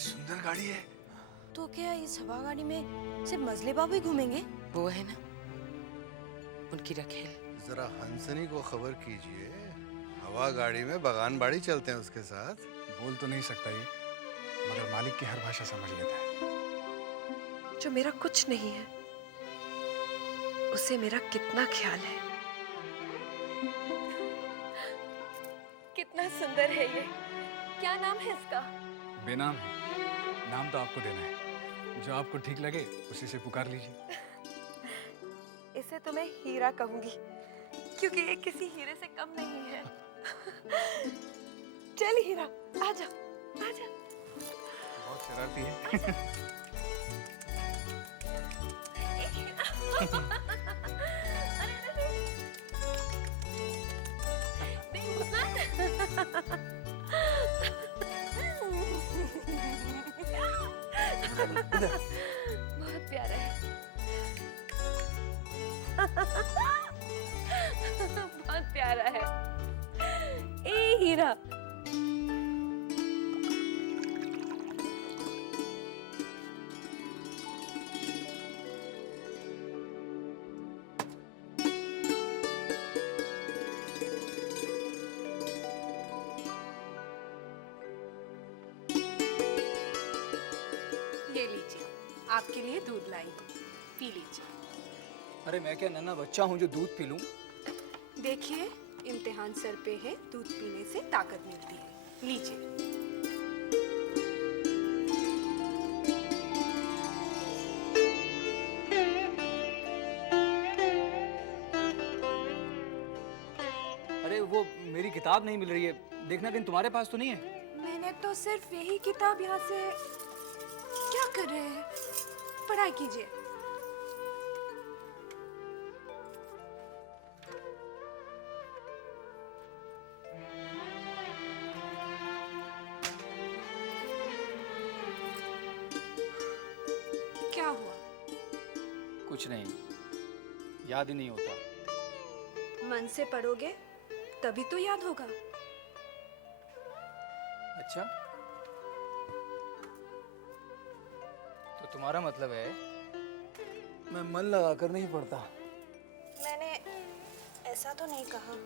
सुंदर गाड़ी है। तो क्या इस हवा गाड़ी में सिर्फ मजले बाबू ही घूमेंगे? वो है ना उनकी रखेल। जरा हंसनी को खबर कीजिए, हवा गाड़ी में बगान बाड़ी चलते हैं उसके साथ। बोल तो नहीं सकता ये, मगर मालिक की हर भाषा समझ लेता है। जो मेरा कुछ नहीं है उसे मेरा कितना ख्याल है। कितना सुंदर है ये। क्या नाम है इसका? बेनाम है, नाम तो आपको देना है। जो आपको ठीक लगे उसी से पुकार लीजिए। इसे तो मैं हीरा कहूंगी, क्योंकि ये किसी हीरे से कम नहीं है। चल हीरा, आजा, आजा। बहुत शरारती है। बहुत प्यारा है। बहुत प्यारा है। ए हीरा, ये लीजिए, आपके लिए दूध लाई हूँ, पी लीजिए। अरे मैं क्या नन्हा बच्चा हूँ जो दूध पी लूं? देखिए, इम्तिहान सर पे है, दूध पीने से ताकत मिलती है। लीजिए। अरे वो मेरी किताब नहीं मिल रही है, देखना कहीं तुम्हारे पास तो नहीं है। मैंने तो सिर्फ यही किताब यहाँ से। क्या कर रहे हैं? पढ़ाई कीजिए। क्या हुआ? कुछ नहीं, याद ही नहीं होता। मन से पढ़ोगे तभी तो याद होगा। अच्छा, तो तुम्हारा मतलब है मैं मन लगाकर नहीं पढ़ता। मैंने ऐसा तो नहीं कहा।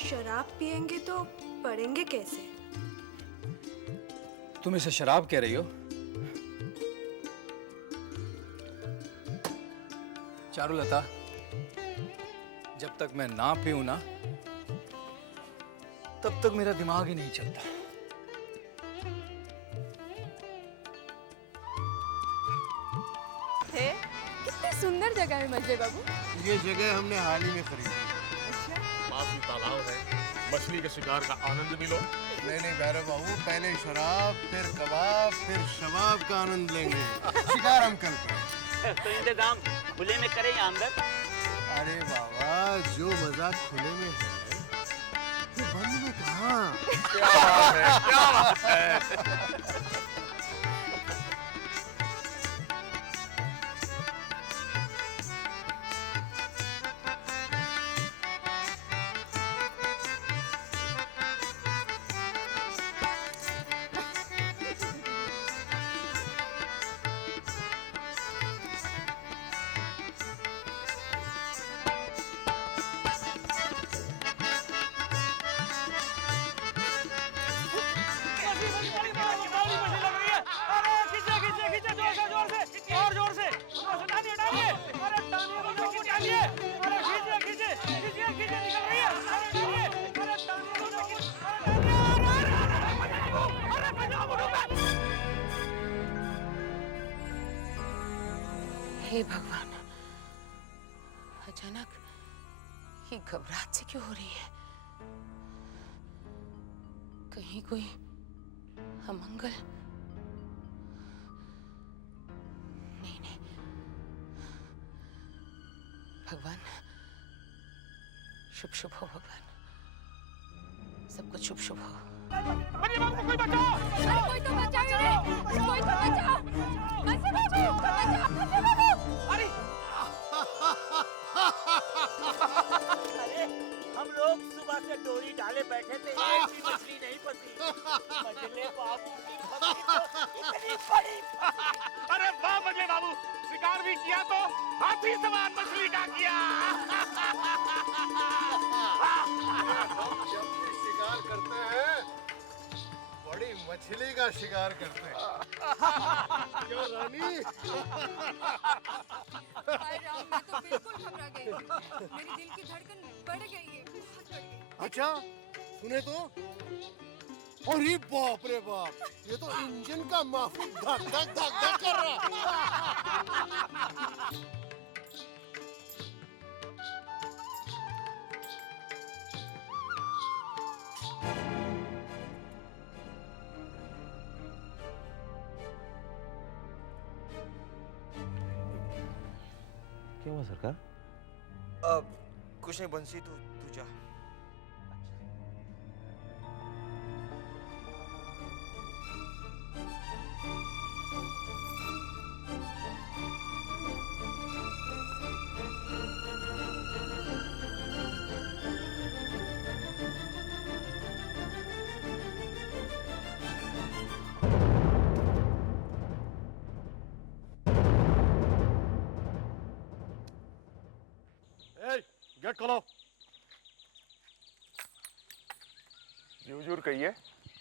शराब पिएंगे तो पढ़ेंगे कैसे? तुम इसे शराब कह रही हो? चारुलता, जब तक मैं ना पीऊं ना तब तक मेरा दिमाग ही नहीं चलता। है? कितनी सुंदर जगह है मजले बाबू। ये जगह हमने हाल ही में खरीदी। पास ही तालाब है, मछली के शिकार का आनंद भी लो। नहीं भैरव बाबू, पहले शराब फिर कबाब फिर शबाब का आनंद लेंगे। शिकार हम करते हैं। तो इंतजाम खुले में करें या अंदर? अरे बाबा, जो मजा खुले में है वो बंद में कहाँ? क्या बात है, क्या बात है। हे भगवान, अचानक ये घबराहट से क्यों हो रही है? कहीं कोई अमंगल? नहीं, भगवान, शुभ शुभ हो भगवान, सब कुछ शुभ शुभ हो। मजली बाबू को कोई बचाओ! कोई तो बचाओ रे, कोई तो बचाओ, मजली बाबू, बचाओ मजली बाबू। अरे अरे हम लोग सुबह से डोरी डाले बैठे थे, एक भी मछली नहीं फंसी। मजले बाबू की फंसी तो इतनी बड़ी। अरे वाह मजली बाबू, शिकार भी किया तो हाथी सवार मछली का किया। जब भी शिकार करते हैं बड़ी मछली का शिकार करते हैं। क्यों रानी? हाय राम, मैं तो बिल्कुल घबरा गई। मेरी दिल की धड़कन बढ़ गई है, बहुत बढ़ गई। अच्छा सुने तो, अरे बाप रे बाप, ये तो इंजन का माफिक धक धक धक धक कर रहा है। क्या हुआ सरकार? कुछ नहीं बंसी, तू जा। गेट खोलो। जूर कहिए।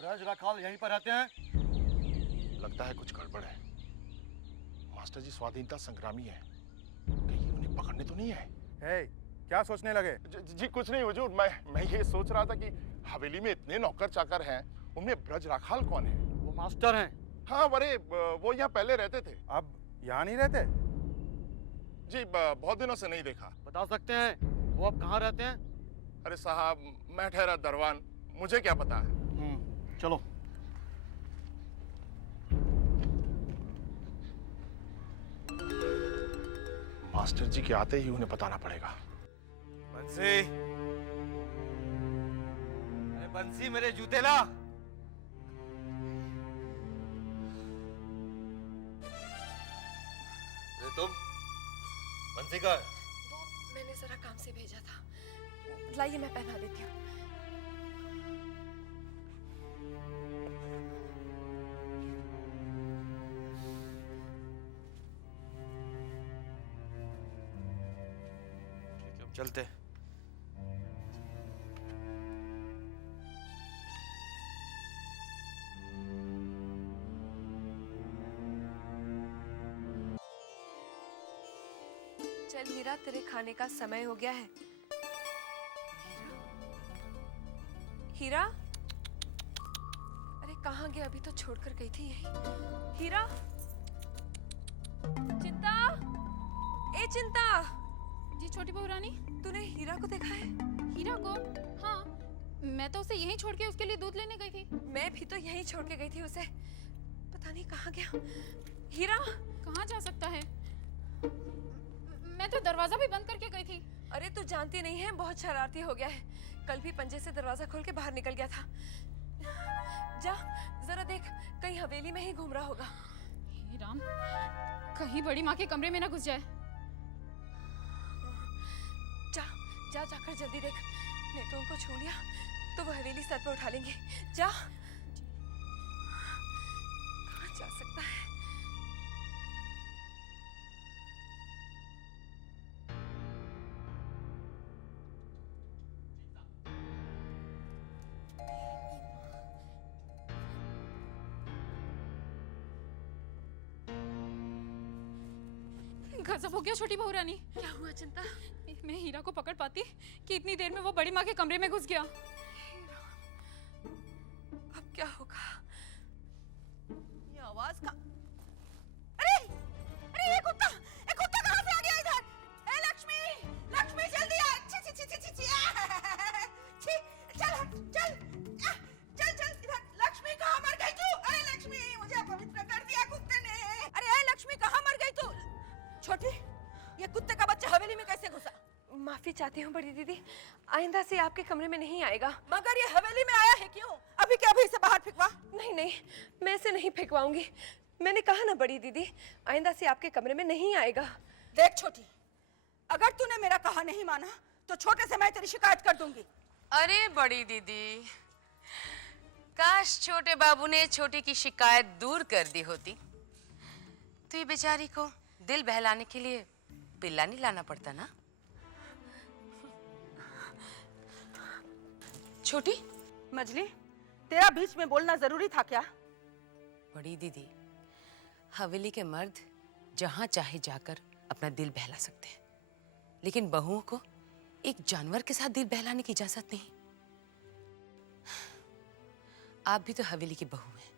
राज राखाल यहीं पर रहते हैं? लगता है कुछ गड़बड़ है। मास्टर जी स्वाधीनता संग्रामी है, कहीं उन्हें पकड़ने तो नहीं है? क्या सोचने लगे? जी कुछ नहीं हुजूर, मैं ये सोच रहा था कि हवेली में इतने नौकर चाकर हैं, उनमें ब्रज राखाल कौन है? वो मास्टर हैं। हाँ अरे वो यहाँ पहले रहते थे। अब यहाँ नहीं रहते? जी बहुत दिनों से नहीं देखा। बता सकते हैं वो अब कहाँ रहते हैं? अरे साहब, मैं ठहरा दरवान, मुझे क्या पता है। चलो। मास्टर जी के आते ही उन्हें बताना पड़ेगा। बंसी, अरे बंसी मेरे जूते ला। अरे तुम बंसी का? वो मैंने जरा काम से भेजा था, लाइए मैं पहना देती हूँ। चलते। चल हीरा, तेरे खाने का समय हो गया है। हीरा, अरे कहाँ गया? अभी तो छोड़कर गई थी यही। हीरा, चिंता, ए चिंता। जी छोटी बहू रानी। तूने हीरा को देखा है? हीरा को? हाँ, मैं तो उसे यहीं छोड़ के उसके लिए दूध लेने गई थी। मैं भी तो यहीं छोड़ के गई थी उसे, पता नहीं कहाँ गया। हीरा कहाँ जा सकता है? मैं तो दरवाजा भी बंद करके गई थी। अरे तू जानती नहीं है, बहुत शरारती हो गया है। कल भी पंजे से दरवाजा खोल के बाहर निकल गया था। जा जरा देख, कहीं हवेली में ही घूम रहा होगा। हे राम, कहीं बड़ी माँ के कमरे में ना घुस जाए। जा जा जाकर जल्दी देख, नहीं तो उनको छू लिया तो वो हवेली सर पर उठा लेंगे। जा। कहाँ जा सकता है? गजब हो गया छोटी बहू रानी। क्या हुआ चिंता? मैं हीरा को पकड़ पाती कि इतनी देर में वो बड़ी माँ के कमरे में घुस गया। अब क्या होगा? ये आवाज का, अरे अरे ये कुत्ता कहाँ से आ गया इधर? ए लक्ष्मी, लक्ष्मी जल्दी आ। छी छी छी छी छी छी, चल चल चल चल इधर। लक्ष्मी कहाँ मर गई तू? अरे लक्ष्मी, मुझे अपवित्र कर दिया कुत्ते ने। अरे ए लक्ष्मी, कहाँ मर गई तू? छोटी, ये कुत्ते का बच्चा हवेली में कैसे घुसा? माफी चाहती हूँ बड़ी दीदी, आइंदा से आपके कमरे में नहीं आएगा। मगर ये हवेली में आया है क्यों? अभी क्या अभी इसे बाहर फेंकवा? नहीं नहीं, मैं इसे नहीं फेंकवाऊंगी। मैंने कहा ना बड़ी दीदी, आइंदा से आपके कमरे में नहीं आएगा। देख छोटी, अगर तूने मेरा कहा नहीं माना तो छोटे से मैं तेरी शिकायत कर दूंगी। अरे बड़ी दीदी, काश छोटे बाबू ने छोटी की शिकायत दूर कर दी होती तो ये बेचारी को दिल बहलाने के लिए पिल्ला नहीं लाना पड़ता ना। छोटी, मजली, तेरा बीच में बोलना जरूरी था क्या? बड़ी दीदी, हवेली के मर्द जहां चाहे जाकर अपना दिल बहला सकते हैं, लेकिन बहुओं को एक जानवर के साथ दिल बहलाने की इजाजत नहीं। आप भी तो हवेली की बहू हैं,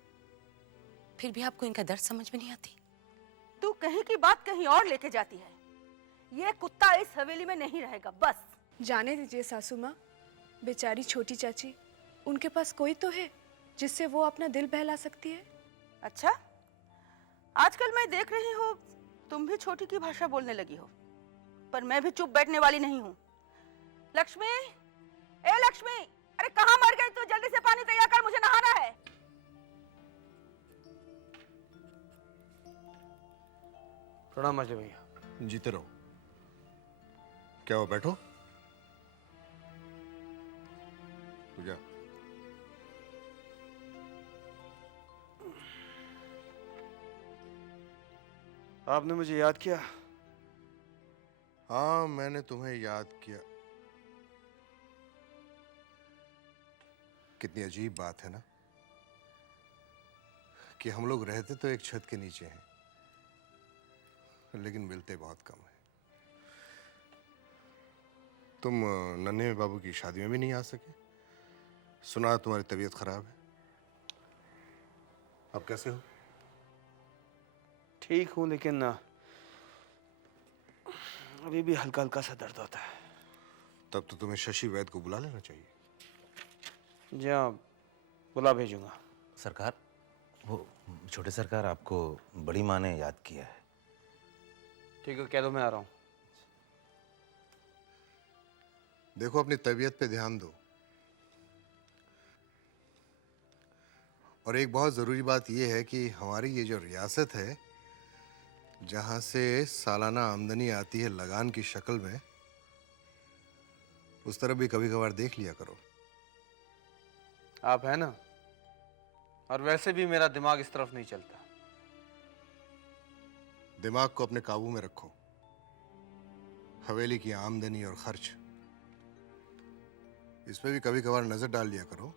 फिर भी आपको इनका दर्द समझ में नहीं आती। तू कहीं की बात कहीं और लेके जाती है। ये कुत्ता इस हवेली में नहीं रहेगा, बस। जाने दीजिए सासू माँ, बेचारी छोटी चाची, उनके पास कोई तो है जिससे वो अपना दिल बहला सकती है। अच्छा, आजकल मैं देख रही हूँ तुम भी छोटी की भाषा बोलने लगी हो, पर मैं भी चुप बैठने वाली नहीं हूँ। लक्ष्मी, ए लक्ष्मी, अरे कहाँ मर गई तू? जल्दी से पानी तैयार कर, मुझे नहाना है। प्रणाम मजली भैया। जीते रहो। क्या हो, बैठो। पूजा, आपने मुझे याद किया? हाँ, मैंने तुम्हें याद किया। कितनी अजीब बात है ना कि हम लोग रहते तो एक छत के नीचे हैं, लेकिन मिलते बहुत कम है। तुम नन्हे बाबू की शादी में भी नहीं आ सके। सुना तुम्हारी तबीयत खराब है। अब कैसे हो? ठीक हूँ, लेकिन अभी भी हल्का हल्का सा दर्द होता है। तब तो तुम्हें शशि वैद्य को बुला लेना चाहिए। जी हाँ, बुला भेजूंगा। सरकार, वो छोटे सरकार, आपको बड़ी माँ ने याद किया है। ठीक है, कह दो मैं आ रहा हूँ। देखो, अपनी तबीयत पे ध्यान दो। और एक बहुत ज़रूरी बात यह है कि हमारी ये जो रियासत है, जहाँ से सालाना आमदनी आती है लगान की शक्ल में, उस तरफ भी कभी कभार देख लिया करो। आप है ना, और वैसे भी मेरा दिमाग इस तरफ नहीं चलता। दिमाग को अपने काबू में रखो। हवेली की आमदनी और खर्च, इस पे भी कभी कभार नजर डाल लिया करो।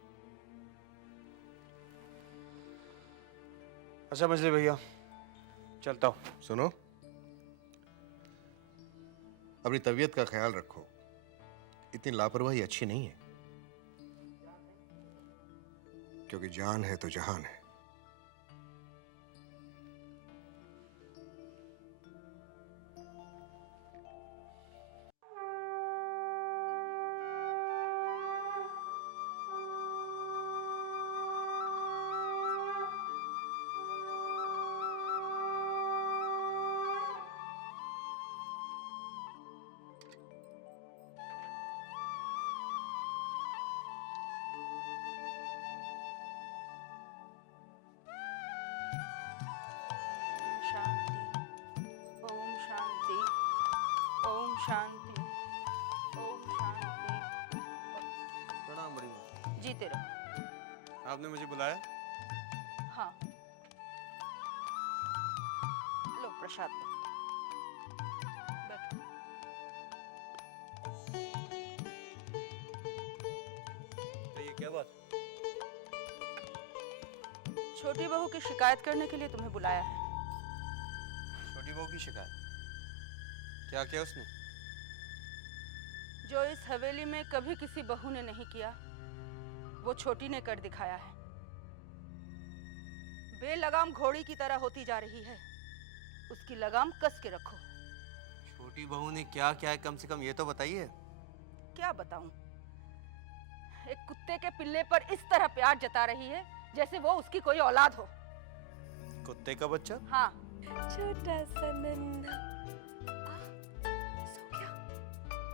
अच्छा मजली भैया, चलता हूँ। सुनो, अपनी तबीयत का ख्याल रखो। इतनी लापरवाही अच्छी नहीं है, क्योंकि जान है तो जहान है। शांति, ओम शांति, ओम शांति, ओम शांति। प्रणाम बड़ी माँ। जीते रहो। आपने मुझे बुलाया? हाँ, लो प्रसाद लो, बैठो। तो ये क्या बात? छोटी बहू की शिकायत करने के लिए तुम्हें बुलाया है। छोटी बहू की शिकायत? क्या किया उसने? जो इस हवेली में कभी किसी बहू ने नहीं किया, वो छोटी ने कर दिखाया है। बेलगाम घोड़ी की तरह होती जा रही है, उसकी लगाम कस के रखो। छोटी बहू ने क्या किया है, कम से कम ये तो बताइए। क्या बताऊं? एक कुत्ते के पिल्ले पर इस तरह प्यार जता रही है जैसे वो उसकी कोई औलाद हो। कुत्ते का बच्चा? हाँ। छोटा सा नन्हा सो गया।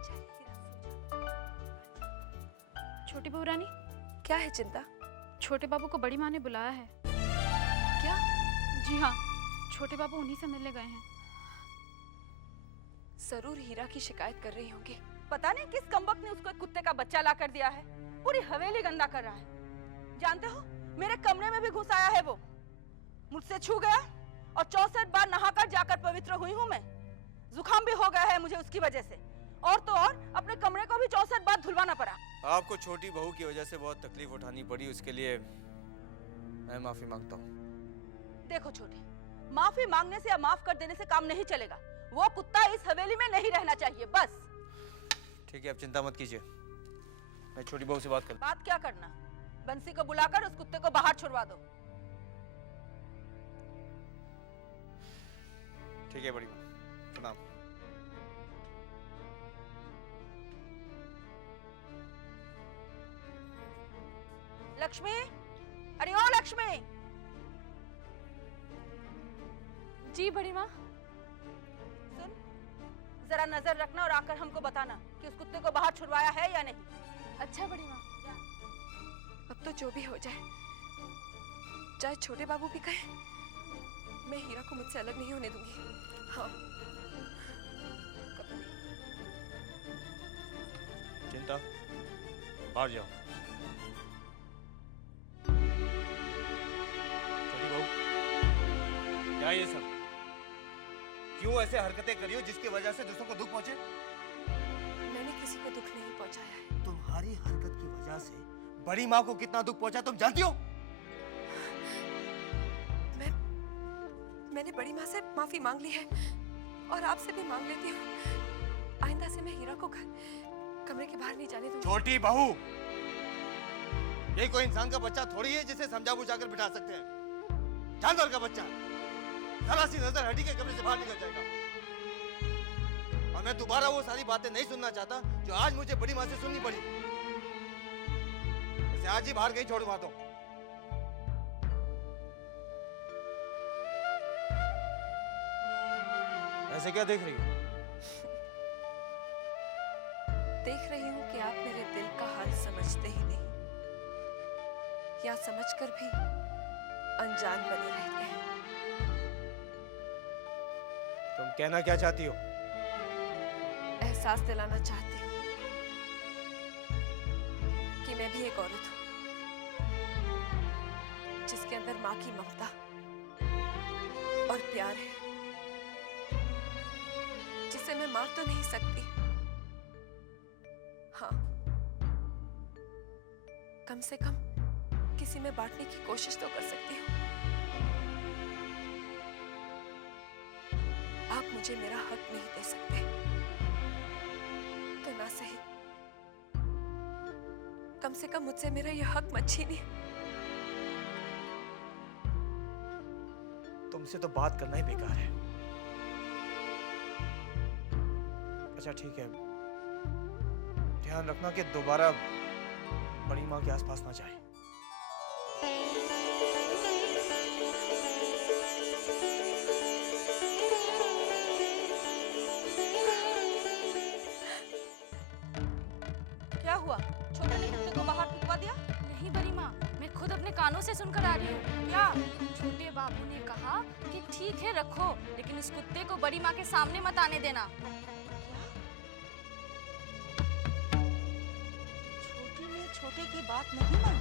चल हीरा, सो जा। छोटी बहू रानी, क्या है चिंता? छोटे बाबू को बड़ी माँ ने बुलाया है। क्या? जी हाँ, छोटे बाबू उन्हीं से मिलने गए हैं। जरूर हीरा की शिकायत कर रही होंगी। पता नहीं किस कमबख्त ने उसको एक कुत्ते का बच्चा ला कर दिया है। पूरी हवेली गंदा कर रहा है। जानते हो, मेरे कमरे में भी घुस आया है वो। मुझसे छू गया और 64 बार नहाकर जाकर पवित्र हुई हूँ मैं। जुकाम भी हो गया है मुझे उसकी वजह से। और तो और अपने कमरे को भी 64 बार धुलवाना पड़ा। आपको छोटी बहू की वजह से बहुत तकलीफ उठानी पड़ी, उसके लिए मैं माफी मांगता हूँ। देखो छोटी, माफी मांगने से या माफ कर देने से काम नहीं चलेगा। वो कुत्ता इस हवेली में नहीं रहना चाहिए, बस। ठीक है, आप चिंता मत कीजिए, मैं छोटी बहू से बात कर। बात क्या करना, बंसी को बुलाकर उस कुत्ते को बाहर छुड़वा दो। ठीक है बड़ी माँ, प्रणाम। लक्ष्मी, अरे ओ लक्ष्मी। जी बड़ी माँ। सुन, जरा नजर रखना और आकर हमको बताना कि उस कुत्ते को बाहर छुड़वाया है या नहीं। अच्छा बड़ी माँ। अब तो जो भी हो जाए, चाहे छोटे बाबू भी कहे, मैं हीरा को मुझसे अलग नहीं होने दूंगी। हाँ, कभी नहीं। चिंता, बाहर जाओ। छोटी बहू, क्या ये सब? क्यों ऐसे हरकतें करी हो जिसकी वजह से दूसरों को दुख पहुंचे? मैंने किसी को दुख नहीं पहुंचाया है। तुम्हारी हरकत की वजह से बड़ी माँ को कितना दुख पहुंचा तुम जानती हो? मैंने बड़ी माँ से माफी मांग ली है और आपसे भी मांग लेती हूँ। आइंदा से मैं हीरा को कमरे के बाहर नहीं जाने दूंगी। छोटी बहू, ये कोई इंसान का बच्चा थोड़ी है जिसे समझा बुझाकर बिठा सकते हैं। जानवर का बच्चा जरा सी नजर हटी के कमरे से बाहर निकल जाएगा। और मैं दोबारा वो सारी बातें नहीं सुनना चाहता जो आज मुझे बड़ी माँ से सुननी पड़ी। इसे आज ही बाहर कहीं छोड़वा दो। ऐसे क्या देख रही हो? देख रही हूँ कि आप मेरे दिल का हाल समझते ही नहीं, या समझकर भी अनजान बने रहते हैं। तुम कहना क्या चाहती हो? एहसास दिलाना चाहती हूँ कि मैं भी एक औरत हूँ, जिसके अंदर माँ की ममता और प्यार है, जिसे मैं मार तो नहीं सकती, हाँ, कम से कम किसी में बांटने की कोशिश तो कर सकती हूँ। आप मुझे मेरा हक नहीं दे सकते, तो ना सही, कम से कम मुझसे मेरा यह हक मत छीनिए। तुमसे तो बात करना ही बेकार है। अच्छा ठीक है, ध्यान रखना कि दोबारा बड़ी माँ के आसपास ना जाए। क्या हुआ? छोटे ने कुत्ते को बाहर फेंकवा दिया? नहीं बड़ी माँ, मैं खुद अपने कानों से सुनकर आ रही हूँ। क्या? छोटे बाबू ने कहा कि ठीक है रखो, लेकिन उस कुत्ते को बड़ी माँ के सामने मत आने देना। छोटी ने छोटे की बात नहीं मानी।